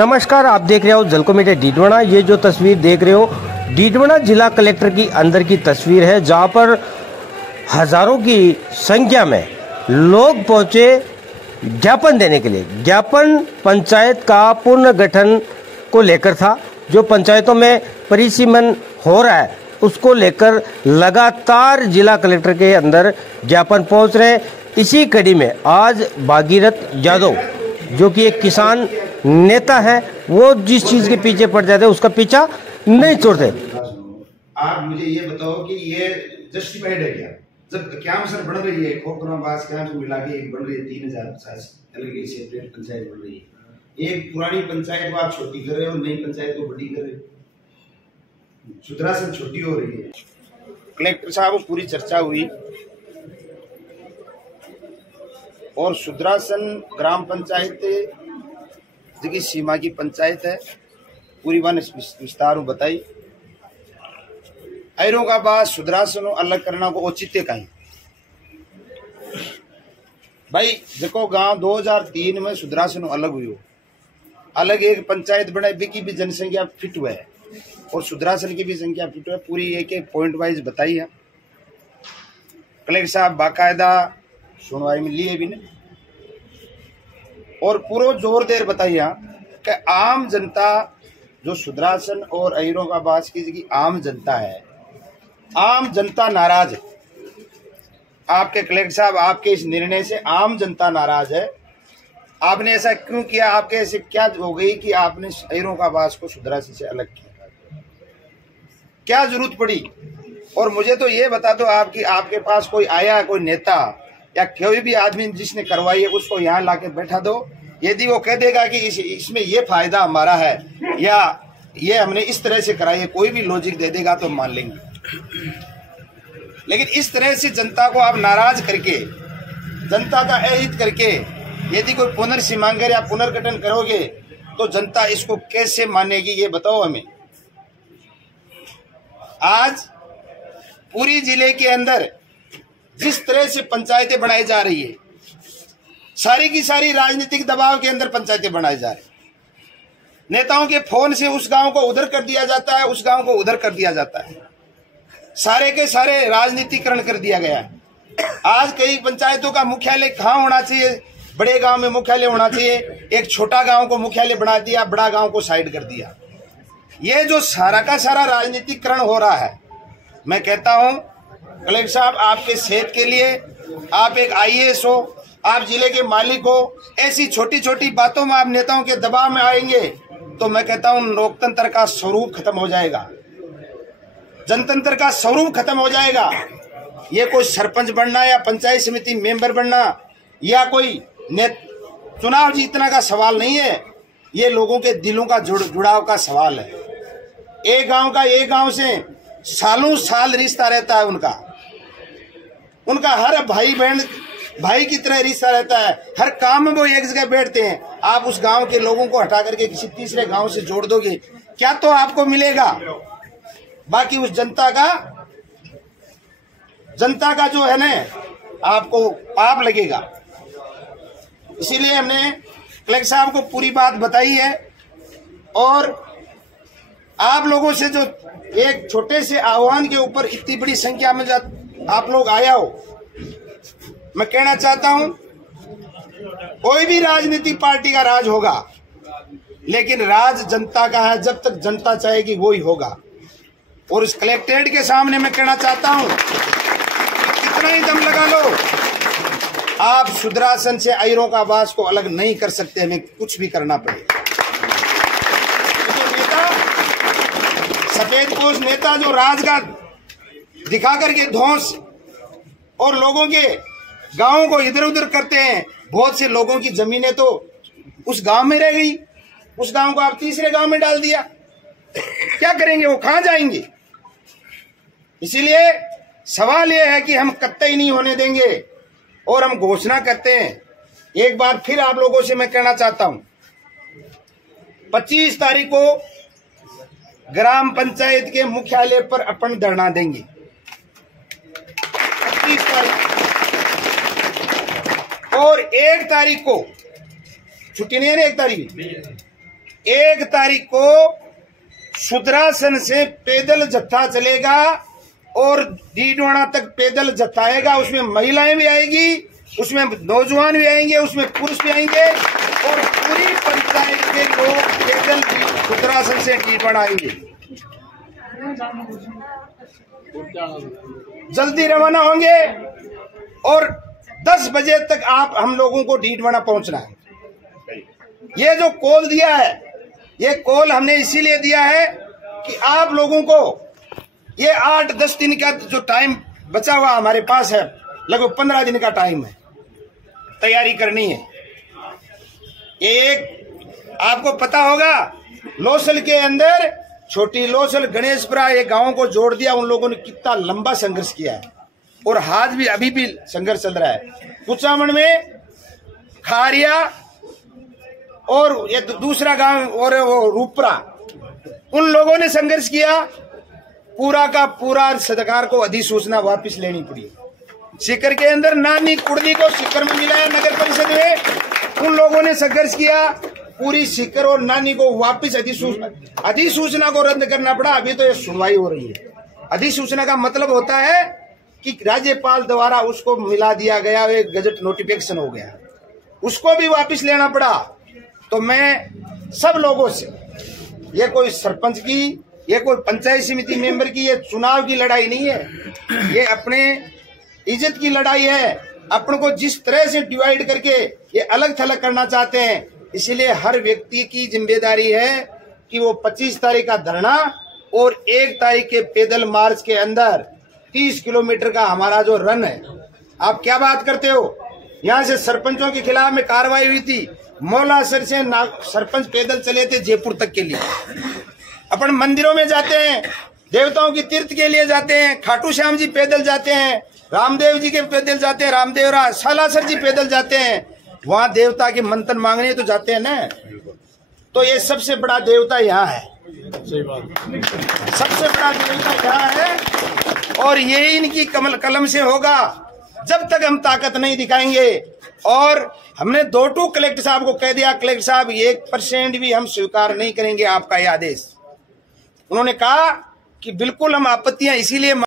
नमस्कार, आप देख रहे हो जलको मीडिया डीडवाना। ये जो तस्वीर देख रहे हो डीडवाना जिला कलेक्टर की अंदर की तस्वीर है, जहां पर हजारों की संख्या में लोग पहुंचे ज्ञापन देने के लिए। ज्ञापन पंचायत का पुनर्गठन को लेकर था, जो पंचायतों में परिसीमन हो रहा है उसको लेकर लगातार जिला कलेक्टर के अंदर ज्ञापन पहुंच रहे हैं। इसी कड़ी में आज भागीरथ यादव, जो कि एक किसान नेता है, वो जिस चीज के पीछे पड़ जाते हैं उसका पीछा नहीं छोड़ते। आप मुझे ये बताओ कि ये जस्टिफाइड है क्या? जब कैंप सर बढ़ रही है, खोखराबाद कैंप मिला के एक बढ़ रही है 3050 अलग सेपरेट पंचायत बढ़ रही है। एक पुरानी पंचायत को आप छोटी कर रहे हो, नई पंचायत को बड़ी कर रहे हो, सुधरासन छोटी हो रही है। कलेक्टर साहब पूरी चर्चा हुई और सुधरासन ग्राम पंचायत की सीमा की पंचायत है, पूरी वन विस्तार बताई। ऐरोंगाबाद सुधरासन अलग करना को औचित्य कहीं भाई देखो, गांव 2003 में सुधरासन अलग हुई हो, अलग एक पंचायत बने, की भी जनसंख्या फिट हुआ है और सुधरासन की भी संख्या फिट हुआ है। पूरी एक एक पॉइंट वाइज बताई है। कलेक्टर साहब बाकायदा सुनवाई में लिए भी नहीं और पूरा जोर देर बताइए कि आम जनता जो सुधरासन और ऐरोंगाबाद की आम जनता है, आम जनता नाराज है। आपके कलेक्टर साहब, आपके इस निर्णय से आम जनता नाराज है। आपने ऐसा क्यों किया? आपके ऐसे क्या हो गई कि आपने ऐरोंगाबाद को सुधरासन से अलग किया? क्या जरूरत पड़ी? और मुझे तो ये बता दो आपके पास कोई आया, कोई नेता या कोई भी आदमी जिसने करवाई है, उसको यहाँ लाके बैठा दो। यदि वो कह देगा कि इसमें ये फायदा हमारा है या ये हमने इस तरह से कराई है, कोई भी लॉजिक दे देगा तो मान लेंगे। लेकिन इस तरह से जनता को आप नाराज करके, जनता का अहित करके यदि कोई पुनर्सीमांकन या पुनर्गठन करोगे तो जनता इसको कैसे मानेगी, ये बताओ हमें। आज पूरी जिले के अंदर जिस तरह से पंचायतें बनाई जा रही है, सारी की सारी राजनीतिक दबाव के अंदर पंचायतें बनाई जा रही है। नेताओं के फोन से उस गांव को उधर कर दिया जाता है, उस गांव को उधर कर दिया जाता है। सारे के सारे राजनीतिकरण कर दिया गया है। आज कई पंचायतों का मुख्यालय कहाँ होना चाहिए? बड़े गांव में मुख्यालय होना चाहिए, एक छोटा गांव को मुख्यालय बना दिया, बड़ा गांव को साइड कर दिया। ये जो सारा का सारा राजनीतिकरण हो रहा है, मैं कहता हूं कलेक्टर साहब, आपके सेहत के लिए आप एक IAS हो, आप जिले के मालिक हो, ऐसी छोटी छोटी बातों में आप नेताओं के दबाव में आएंगे तो मैं कहता हूं लोकतंत्र का स्वरूप खत्म हो जाएगा, जनतंत्र का स्वरूप खत्म हो जाएगा। ये कोई सरपंच बनना या पंचायत समिति मेंबर बनना या कोई चुनाव जीतना का सवाल नहीं है, ये लोगों के दिलों का जुड़ाव का सवाल है। एक गांव का एक गांव से सालों साल रिश्ता रहता है, उनका हर भाई बहन भाई की तरह रिश्ता रहता है। हर काम में वो एक जगह बैठते हैं। आप उस गांव के लोगों को हटा करके किसी तीसरे गांव से जोड़ दोगे, क्या तो आपको मिलेगा? बाकी उस जनता का जो है ना, आपको पाप लगेगा। इसीलिए हमने कलेक्टर साहब को पूरी बात बताई है और आप लोगों से जो एक छोटे से आह्वान के ऊपर इतनी बड़ी संख्या में आप लोग आया हो, मैं कहना चाहता हूं कोई भी राजनीतिक पार्टी का राज होगा, लेकिन राज जनता का है। जब तक जनता चाहेगी वो ही होगा। और इस कलेक्ट्रेट के सामने मैं कहना चाहता हूं, कितना ही दम लगा लो, आप सुधरासन से ऐरोंगाबाद को अलग नहीं कर सकते, हमें कुछ भी करना पड़ेगा। सफेद पोश नेता जो राज का दिखा करके धौंस और लोगों के गांवों को इधर उधर करते हैं, बहुत से लोगों की जमीनें तो उस गांव में रह गई, उस गांव को आप तीसरे गांव में डाल दिया, क्या करेंगे वो, कहां जाएंगे? इसीलिए सवाल यह है कि हम कतई नहीं होने देंगे और हम घोषणा करते हैं। एक बार फिर आप लोगों से मैं कहना चाहता हूं, 25 तारीख को ग्राम पंचायत के मुख्यालय पर अपन धरना देंगे। 25 तारीख और 1 तारीख को छुट्टी नहीं है ना, 1 तारीख 1 तारीख को सुदरासन से पैदल जत्था चलेगा और डीडवाना तक पैदल जत्था आएगा। उसमें महिलाएं भी आएगी, उसमें नौजवान भी आएंगे, उसमें पुरुष भी आएंगे और पूरी पंचायत के लोग पैदल सुदरासन से डीडवाना आएंगे। जल्दी रवाना होंगे और 10 बजे तक हम लोगों को डीडवाना पहुंचना है। ये जो कॉल दिया है, ये कॉल हमने इसीलिए दिया है कि आप लोगों को ये 8-10 दिन का जो टाइम बचा हुआ हमारे पास है, लगभग 15 दिन का टाइम है, तैयारी करनी है। एक आपको पता होगा, लोसल के अंदर छोटी लोसल गणेशपुरा एक गांव को जोड़ दिया। उन लोगों ने कितना लंबा संघर्ष किया है और आज भी अभी भी संघर्ष चल रहा है। कुचामन में खारिया और ये दूसरा गांव और वो रूपरा, उन लोगों ने संघर्ष किया। पूरा का पूरा सरकार को अधिसूचना वापस लेनी पड़ी। सीकर के अंदर नानी कुर्दी को सीकर में मिलाया नगर परिषद में, उन लोगों ने संघर्ष किया। पूरी सीकर और नानी को वापस अधिसूचना को रद्द करना पड़ा। अभी तो ये सुनवाई हो रही है। अधिसूचना का मतलब होता है कि राज्यपाल द्वारा उसको मिला दिया गया, एक गजट नोटिफिकेशन हो गया, उसको भी वापस लेना पड़ा। तो मैं सब लोगों से, ये कोई सरपंच की, ये कोई पंचायत समिति मेंबर की, ये चुनाव की लड़ाई नहीं है, ये अपने इज्जत की लड़ाई है। अपन को जिस तरह से डिवाइड करके ये अलग थलग करना चाहते हैं, इसलिए हर व्यक्ति की जिम्मेदारी है कि वो 25 तारीख का धरना और 1 तारीख के पैदल मार्च के अंदर 30 किलोमीटर का हमारा जो रन है। आप क्या बात करते हो? यहाँ से सरपंचों के खिलाफ में कार्रवाई हुई थी। मौलासर से सरपंच पैदल चले थे जयपुर तक के लिए। अपन मंदिरों में जाते हैं, देवताओं की तीर्थ के लिए जाते हैं, खाटू श्याम जी पैदल जाते हैं, रामदेव जी के पैदल जाते हैं, रामदेवरा सालासर जी पैदल जाते हैं। वहां देवता के मंथन मांगने तो जाते हैं ना। तो ये सबसे बड़ा देवता यहाँ है, सही बात, सबसे बड़ा देवता यहाँ है और यही इनकी कलम से होगा जब तक हम ताकत नहीं दिखाएंगे। और हमने 2 कलेक्टर साहब को कह दिया, कलेक्टर साहब 1% भी हम स्वीकार नहीं करेंगे आपका यह आदेश। उन्होंने कहा कि बिल्कुल हम आपत्तियां इसीलिए